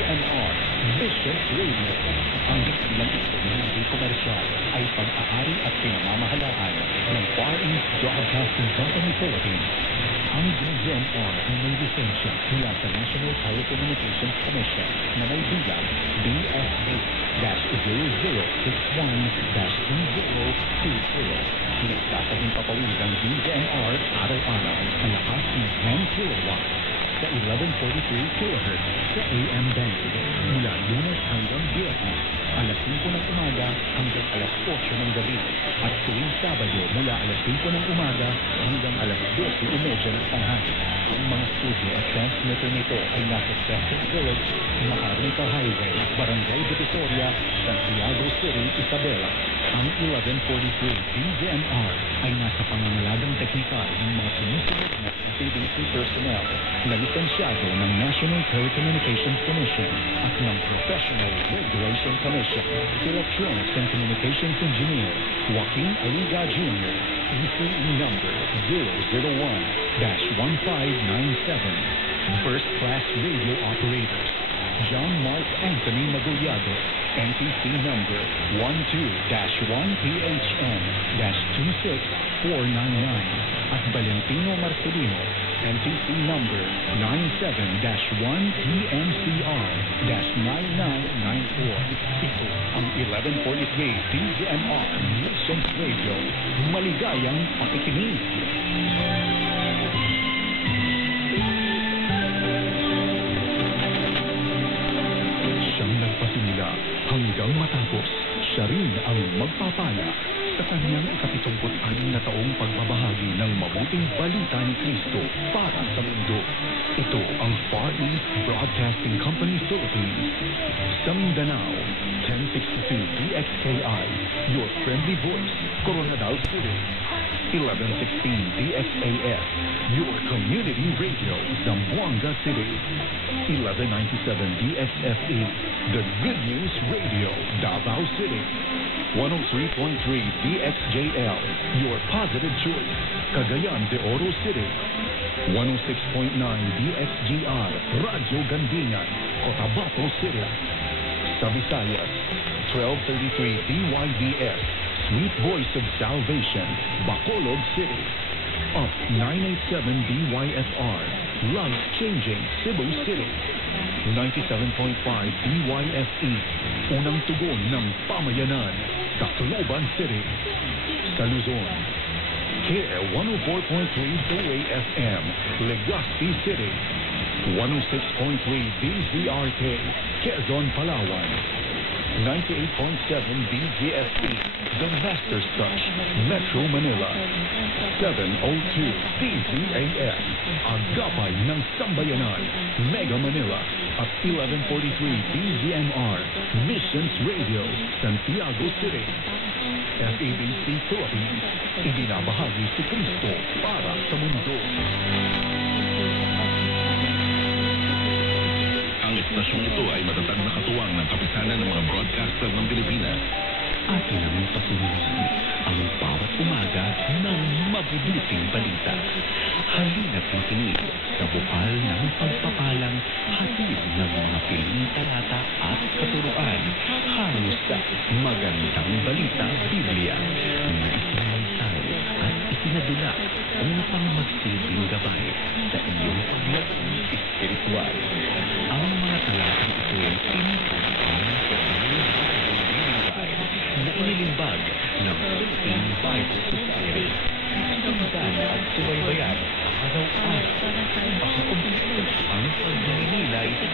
DZNR Bishop Radio. Ang ilang ito na hindi komersyal ay pag-aari at pinamamahalaan ng Far East Broadcasting Company Philippines. Ang DZNR ay may lisensya mula sa National Telecommunications Commission na may bilang BSA-0061-2020. Nagsasahimpapawid ang DZNR araw-araw sa lakas ng 10 kilowatts sa 1143 kHz sa AM band mula Lunes hanggang Biyernes, alas 5 ng umaga hanggang alas 8 ng gabi at tuwing Sabado mula alas 5 ng umaga hanggang alas 12:30 ng tanghali. Ang mga studio at transmitter nito ay nasa Crescent Village, Maharlika Highway, Barangay Divisoria, Santiago City, Isabela. Ang 1143 DZNR ay nasa pangangalagang teknikal ng mga sumusunod na CTBC personnel na lisensyado ng National Telecommunications Commission at ng Professional Regulation Commission. Electronics and Communications Engineer Joaquin Aliga Jr. ECE number 001-1597. First Class Radio Operators John Mark Anthony Magullado, NTC number 12-1PHN-26499 at Valentino Marcelino, NTC number 97-1PMCR-9994. Ito ang 1143 DZNR Missions Radio. Maligayang pakikinig. Hanggang matapos, siya rin ang magpapala sa kanyang 17 na taong pagbabahagi ng mabuting balita ni Cristo para sa mundo. Ito ang Far East Broadcasting Company Philippines. Sa Mindanao, 1062 DXKI, your friendly voice, Coronadal City. 1116 DXAS, your community radio, Zamboanga City. 1197 DXFE, the Good News Radio, Davao City. 103.3 DXJL, your positive choice, Cagayan de Oro City. 106.9 DXGR, Radyo Gandingan, Cotabato City. Sa Visayas, 1233 DYDS, Sweet Voice of Salvation, Bacolod City. Up 987 DYFR, Life Changing, Cebu City. 97.5 DYFE, unang tugon ng pamayanan, Tacloban City. Sa Luzon, Care 104.3 Daway FM, Legazpi City. 106.3 DZRK, Quezon, Palawan. 98.7 DZFE, The Master's Touch, Metro Manila. 702 DZAS, Agapay ng Sambayanan, Mega Manila. At 1143 DZMR, Missions Radio, Santiago City. FEBC Philippines, ibinabahagi si Cristo para sa mundo. Ang estasyong ito ay matatag na katuwang ng kapisanan ng mga broadcaster ng Pilipinas. Atin ang pasunod ang bawat umaga ng mabubuting balita. Halina't makinig sa bukal ng pagpapalang hatid ng mga piling talata at katuruan hango sa magandang balita Biblia na isinalaysay at isinadula upang magsilbing gabay sa iyong paglago espiritual. Ang mga talatang ito ay pinagpapang sa na inilimbag ng Philippine Bible Society. Sundan at subaybayan araw-araw. Baka ang pagninilay sa